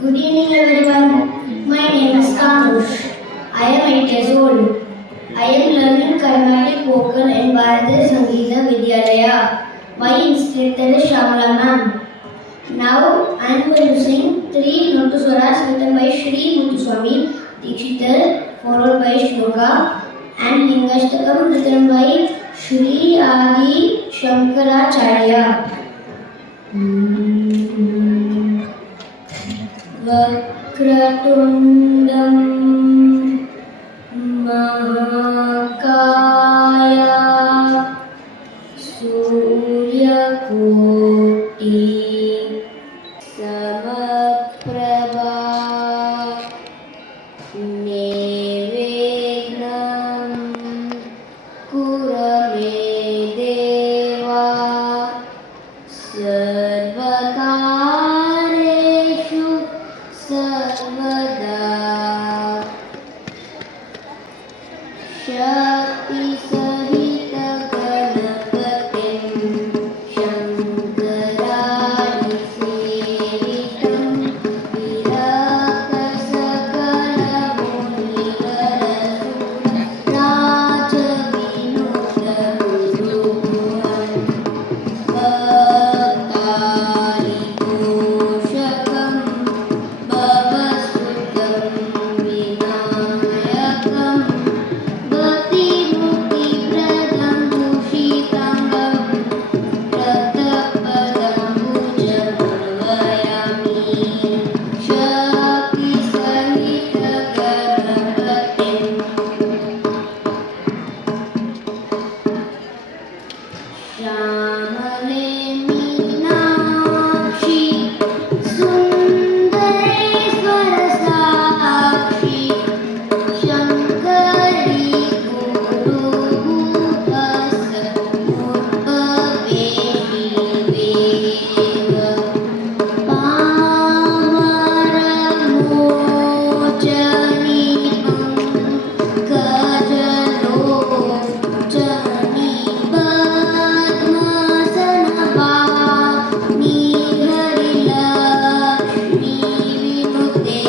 Good evening everyone. My name is Kanush. I am 8 years old. I am learning Carnatic vocal in Bharatiya Sangeeta Vidyalaya. My instructor is Shamala ma'am. Now I am going to sing three Notuswaras written by Shri Muthuswami Dikshitar, followed by Shloka, and Lingashtakam written by Shri Adi Shankaracharya. वक्रतुण्डं महाकाय सूर्यकोटि समप्रभा निर्विघ्नं कुरु मे देवा सर्वकार्येषु सर्वदा शक्तिसहित गणपतिं शङ्करादि सेवितं विरक्तसकलमुनिवरसुरराजविनुतगुरुं भक्तारिपोषकं भवसुतं विनायकं भक्तिमुक्तिप्रदं भूषिताङ्गं रक्तपदं पूजयामि शक्तिसहित गणपतिं श्यामले मीनाक्षी सुन्दरेश्वर साक्षी शङ्करी गुरुभूतसमुद्भवेशी देव पामरमोचनी पङ्कजलोचनी पद्मासनवाणी हरिलक्ष्मी विनुते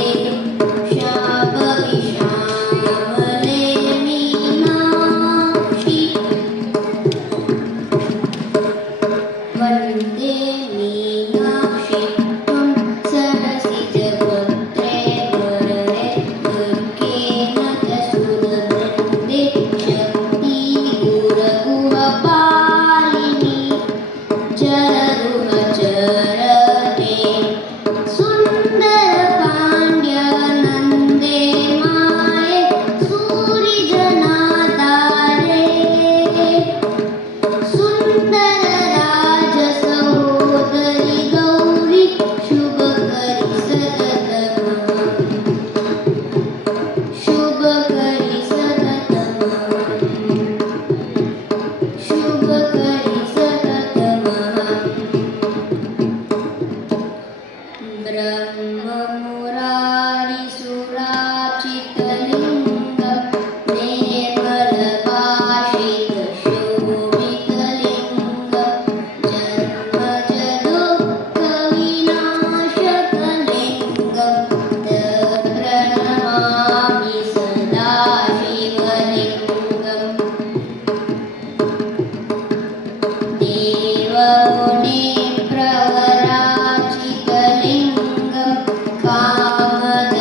शाम्भवी श्यामले मीनाक्षी वन्दे मीनाक्षी त्वं सरसिजपत्रे वरदे दुर्गे नतसुरवृन्दे शक्ति गुरगुहपालिनी चररुहचरते सुन्दरपाण्ड्यनन्दे माये सूरिजनाधारे सुन्दरराजसहोदरि गौरी शुभकरि सततमः शुभकरि सततमः शुभकरि सततमः ब्रह्ममुरारिसुराचितलिङ्गं निर्मलभाषितशोभितलिङ्गं जन्मजदुःखविनाशकलिङ्गं प्रणमामि सदा शिवलिङ्गम् देवमुनिप्रवराचितलिङ्गं कामद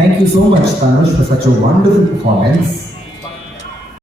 Thank you so much, Tanush, for such a wonderful performance.